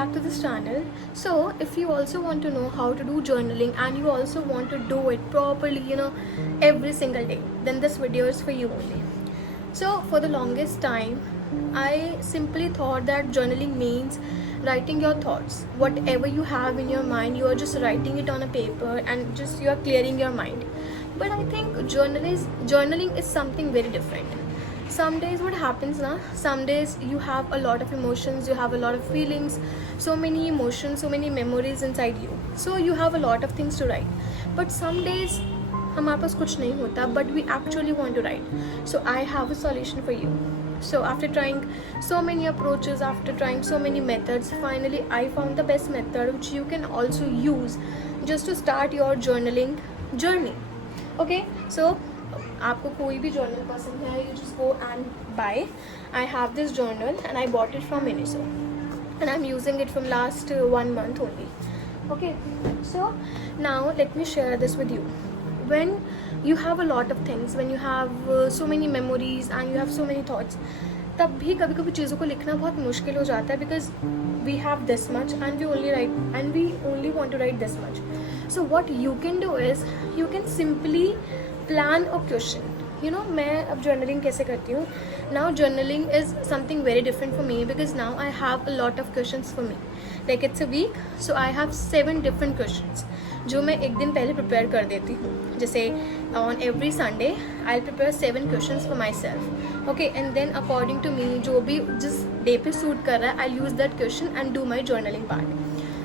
back to this channel. So if you also want to know how to do journaling and you also want to do it properly, every single day, then this video is for you only. So for the longest time, I simply thought that journaling means writing your thoughts. Whatever you have in your mind, you are just writing it on a paper and just you are clearing your mind. But I think journaling is something very different. Some days what happens now, some days you have a lot of emotions, you have a lot of feelings, so many emotions, so many memories inside you, so you have a lot of things to write. But some days हमारे पास कुछ नहीं होता, but we actually want to write. So I have a solution for you. So after trying so many approaches, after trying so many methods, finally I found the best method which you can also use just to start your journaling journey. Okay, so आपको कोई भी journal पसंद है, you just go and buy. I have this journal and I bought it from Miniso and I'm using it from last 1 month only. Okay, so now let me share this with you. When you have a lot of things, when you have so many memories and you have so many thoughts, तब भी कभी कभी चीज़ों को लिखना बहुत मुश्किल हो जाता है, because we have this much and we only want to write this much. So what you can do is you can simply plan a question. मैं अब journaling कैसे करती हूँ. Now journaling is something very different for me because now I have a lot of questions for me. Like it's a week, so I have 7 different questions जो मैं एक दिन पहले प्रिपेयर कर देती हूँ. जैसे on every Sunday I'll prepare 7 questions for myself. Okay, and then according to me जो भी जिस डे पे सूट कर रहा है I'll use that question and do my journaling part.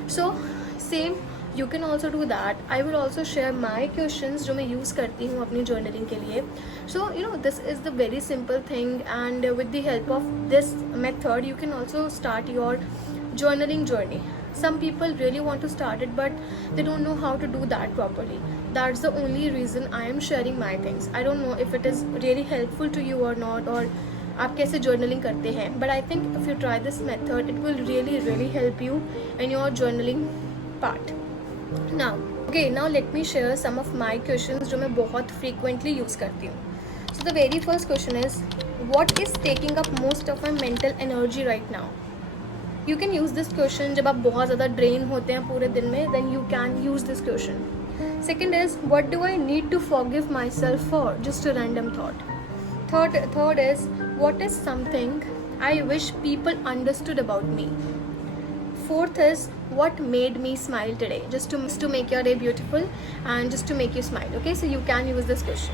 So same you can also do that. I will also share my questions जो मैं use करती हूँ अपनी journaling के लिए. So this is the very simple thing, and with the help of this method you can also start your journaling journey. Some people really want to start it but they don't know how to do that properly. That's the only reason I am sharing my things. I don't know if it is really helpful to you or not, or आप कैसे journaling करते हैं, but I think if you try this method it will really help you in your journaling part. Now let me share some of my questions जो मैं बहुत frequently use करती हूँ. So the very first question is, what is taking up most of my mental energy right now? You can use this question जब आप बहुत ज़्यादा drain होते हैं पूरे दिन में, then you can use this question. Second is, what do I need to forgive myself for? Just a random thought. Third is, what is something I wish people understood about me? Fourth is, what made me smile today? Just to make your day beautiful and just to make you smile. Okay, so you can use this question.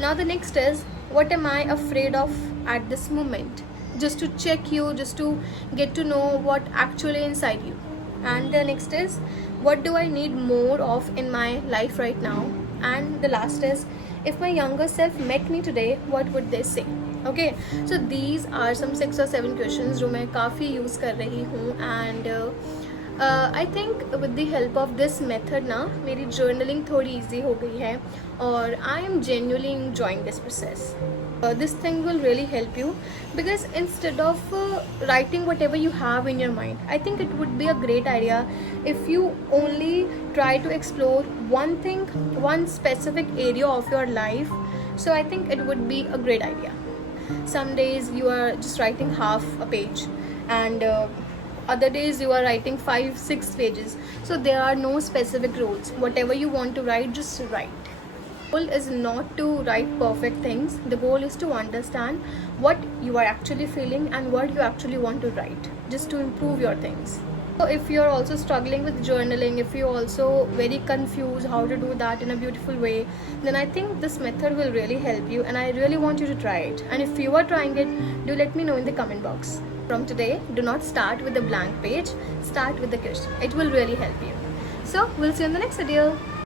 Now the next is, what am I afraid of at this moment? Just to check you, just to get to know what actually inside you. And the next is, what do I need more of in my life right now? And the last is, if my younger self met me today, what would they say? Okay, so these are some 6 or 7 questions जो मैं काफ़ी use कर रही हूँ, and I think with the help of this method ना मेरी journaling थोड़ी easy हो गई है और I am genuinely enjoying this process. This thing will really help you because instead of writing whatever you have in your mind, I think it would be a great idea if you only try to explore one thing, one specific area of your life. So I think it would be a great idea. Some days you are just writing half a page and other days you are writing 5-6 pages. So there are no specific rules. Whatever you want to write, just write. The goal is not to write perfect things. The goal is to understand what you are actually feeling and what you actually want to write, just to improve your things. So if you're also struggling with journaling, if you're also very confused how to do that in a beautiful way, then I think this method will really help you, and I really want you to try it. And if you are trying it, do let me know in the comment box. From today, do not start with a blank page, start with the question. It will really help you. So we'll see you in the next video.